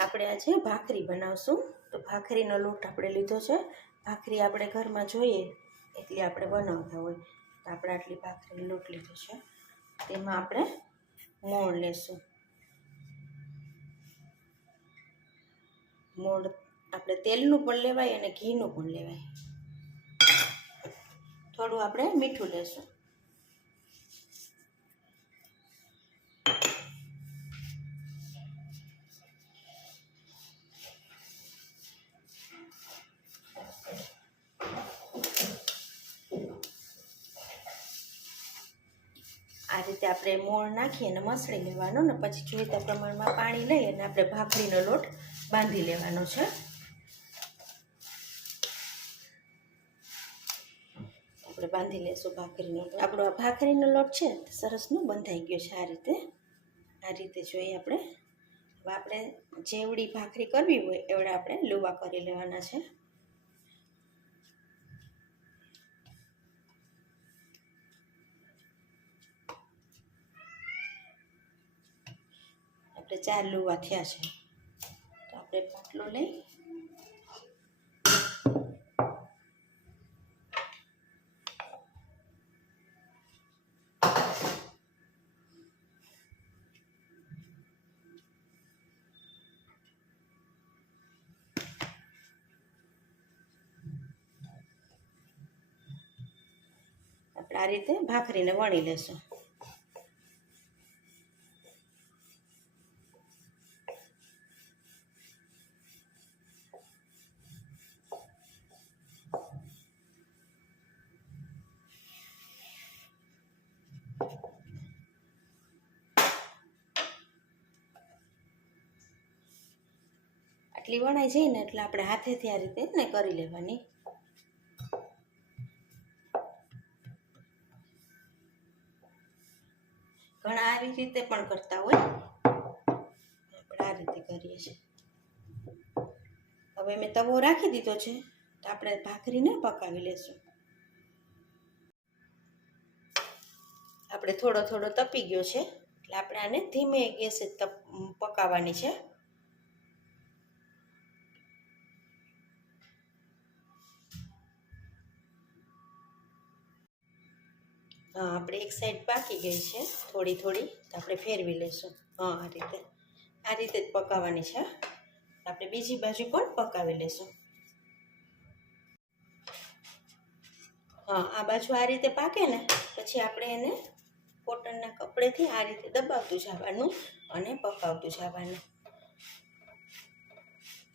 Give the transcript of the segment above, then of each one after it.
આપણે આજે ભાખરી બનાવશું. તો ભાખરીનો લોટ આપણે લીધો છે. ભાખરી આપણે ઘરમાં જોઈએ એટલી આપણે બનાવતા હોય. તો આપણે આટલી ભાખરીનો લોટ લીધો છે. તેમાં આપણે મોણ લેશું. મોણ આપણે તેલનું પણ લેવાય અને ઘીનું પણ લેવાય. થોડું આપણે મીઠું લેશું. આ રીતે આપણે મોણ નાખી અને મસળી લેવાનો ને પછી જોઈતા પ્રમાણમાં પાણી લઈ અને આપણે ભાખરીનો લોટ બાંધી લેવાનો છે. આપણે બાંધી લેશું ભાખરીનો આપણો આ ભાખરીનો લોટ છે સરસનો બંધાઈ ગયો છે આ રીતે. આ રીતે જોઈએ આપણે. આપણે જેવડી ભાખરી કરવી હોય એવડા આપણે લુવા કરી લેવાના છે. આપણે ચાર લુવા થયા છે. તો આપણે પાટલો લઈ આપણે આ રીતે ભાખરીને વણી લેશું. આટલી વણાઈ જાય ને એટલે આપણે હાથેથી આ રીતે ને કરી લેવાની. ઘણા આવી રીતે પણ કરતા હોય. આપણે આ રીતે કરીએ છીએ. હવે મેં તવો રાખી દીધો છે, તો આપણે ભાખરીને પકાવી લેશું. આપણે થોડો થોડો તપી ગયો છે, એટલે આપણે આને ધીમે ગેસે તપ પકાવવાની છે. આપણે એક સાઈડ પાકી ગઈ છે, થોડી થોડી, તો આપણે ફેરવી લઈશું. હા, આ રીતે. આ રીતે જ પકાવવાની છે. આપણે બીજી બાજુ પણ પકાવી લઈશું. હા, આ બાજુ આ રીતે પાકે ને, પછી આપણે એને કોટનના કપડેથી આ રીતે દબાવતું જવાનું અને પકાવતું જવાનું.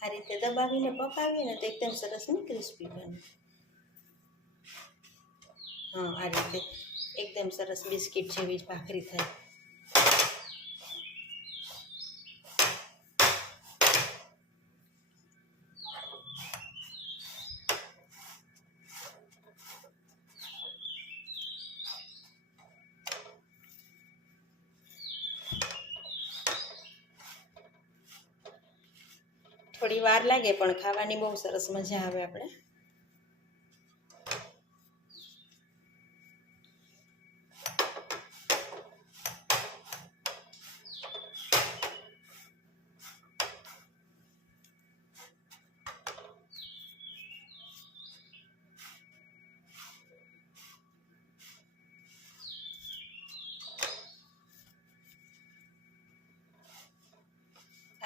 આ રીતે દબાવીને પકાવીને તો એકદમ સરસ ને ક્રિસ્પી બને. હા, આ રીતે. એકદમ સરસ બિસ્કિટ જેવી જ ભાખરી થાય. થોડી વાર લાગે પણ ખાવાની બહુ સરસ મજા આવે આપણે.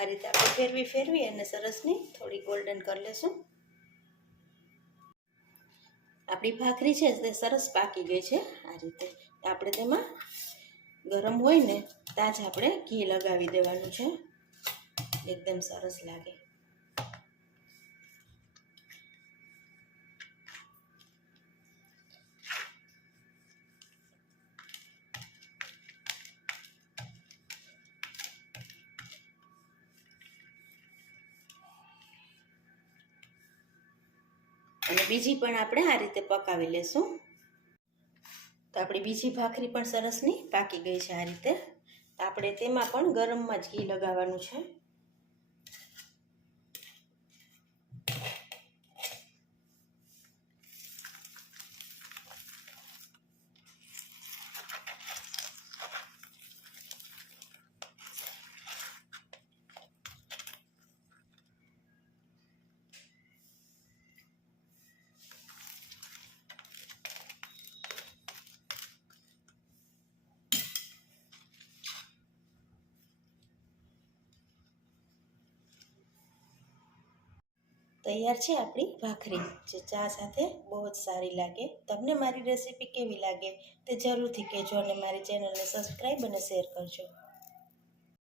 આ રીતે આપણે ફેરવી ફેરવી અને સરસની થોડી ગોલ્ડન કરી લેશું. આપણી ભાખરી છે તે સરસ પાકી ગઈ છે આ રીતે. આપણે તેમાં ગરમ હોય ને ત્યાં જ આપણે ઘી લગાવી દેવાનું છે. એકદમ સરસ લાગે. અને બીજી પણ આપણે આ રીતે પકાવી લેશું. તો આપણી બીજી ભાખરી પણ સરસની પાકી ગઈ છે આ રીતે. તો આપણે તેમાં પણ ગરમમાં જ ઘી લગાવવાનું છે. તૈયાર છે આપણી ભાખરી. જે ચા સાથે બહુ જ સારી લાગે. તમને મારી રેસીપી કેવી લાગે તે જરૂરથી કહેજો અને મારી ચેનલને સબસ્ક્રાઈબ અને શેર કરજો.